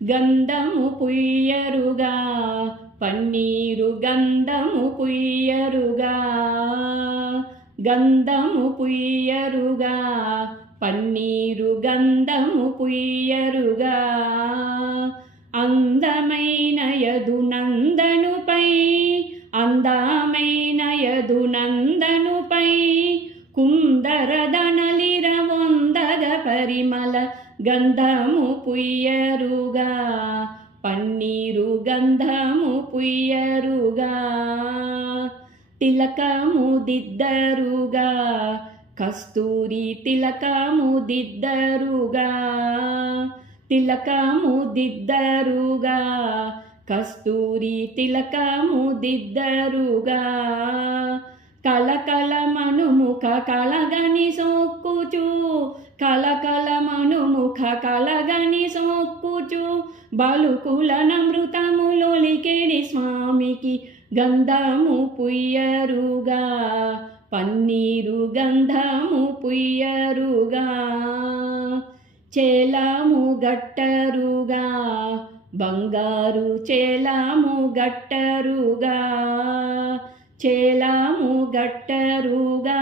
గంధము పుయ్యరుగా పన్నీరు గంధము పుయ్యరుగా గంధము పుయ్యరుగా పన్నీరు గంధము పుయ్యరుగా అందమైన యదునందనుపై అందమైన యదునందనుపై కుందరదనలిర వందగ పరిమళ గంధము పుయ్యరుగా పన్నీరు గంధము పుయ్యరుగా తిలకము దిద్దరుగా కస్తూరి తిలకము దిద్దరుగా తిలకము దిద్దరుగా కస్తూరి తిలకము దిద్దరుగా కళకళ మనుముఖ కళగని సోక్కుచు కళకళ మనుముఖ కళగని సోక్కుచు బలుకుల నమృతములొలికెడి స్వామికి గంధము పుయ్యరుగా పన్నీరు గంధము పుయ్యరుగా చేలాము గట్టరుగా బంగారు చేలాము గట్టరుగా చేలాము గట్టరుగా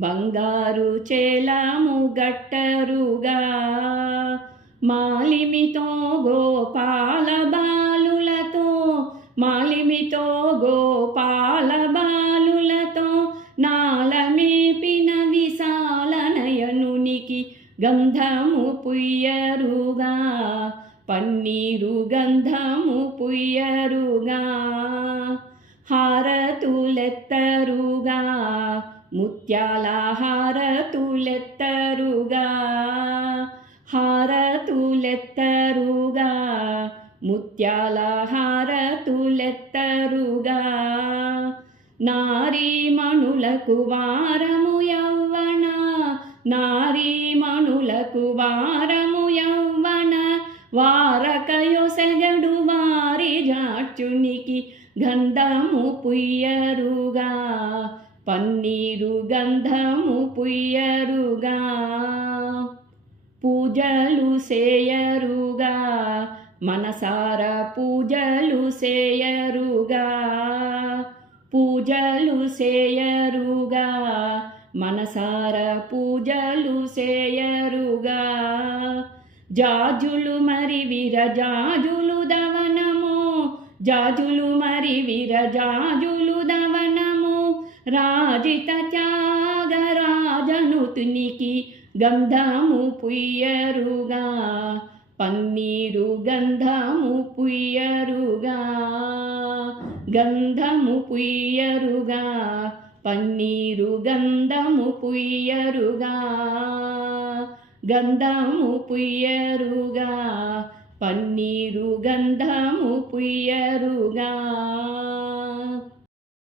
బంగారు చేలాము గట్టరుగా మాలిమితో గోపాల బాలులతో మాలిమితో గోపాల బాలులతో నాలమేపిన విశాల నయనునికి గంధము పుయ్యరుగా పన్నీరు గంధము పుయ్యరుగా హారతులెత్తరుగా ముత్యాల హారతులెత్తరుగా హారతులెత్తరుగా ముత్యాల హారతులెత్తరుగా నారీమణులకు వారము యవ్వన నారీమణులకు వారము యవ్వన వారకయొసగడు వారి జాచునికి గంధము పుయ్యరుగా పన్నీరు గంధము పుయ్యరుగా పూజలు సేయరుగా మనసార పూజలు సేయరుగా పూజలు సేయరుగా మనసార పూజలు సేయరుగా జాజులు మరి విరజాజులు దవనము జాజులు మరి విరజాజులు దవనము రాజిత త్యాగరాజనుతునికి గంధము పుయ్యరుగా పన్నీరు గంధము పుయ్యరుగా గంధము పుయ్యరుగా పన్నీరు గంధము పుయ్యరుగా గంధము పుయ్యరుగా పన్నీరు గంధము పుయ్యరుగా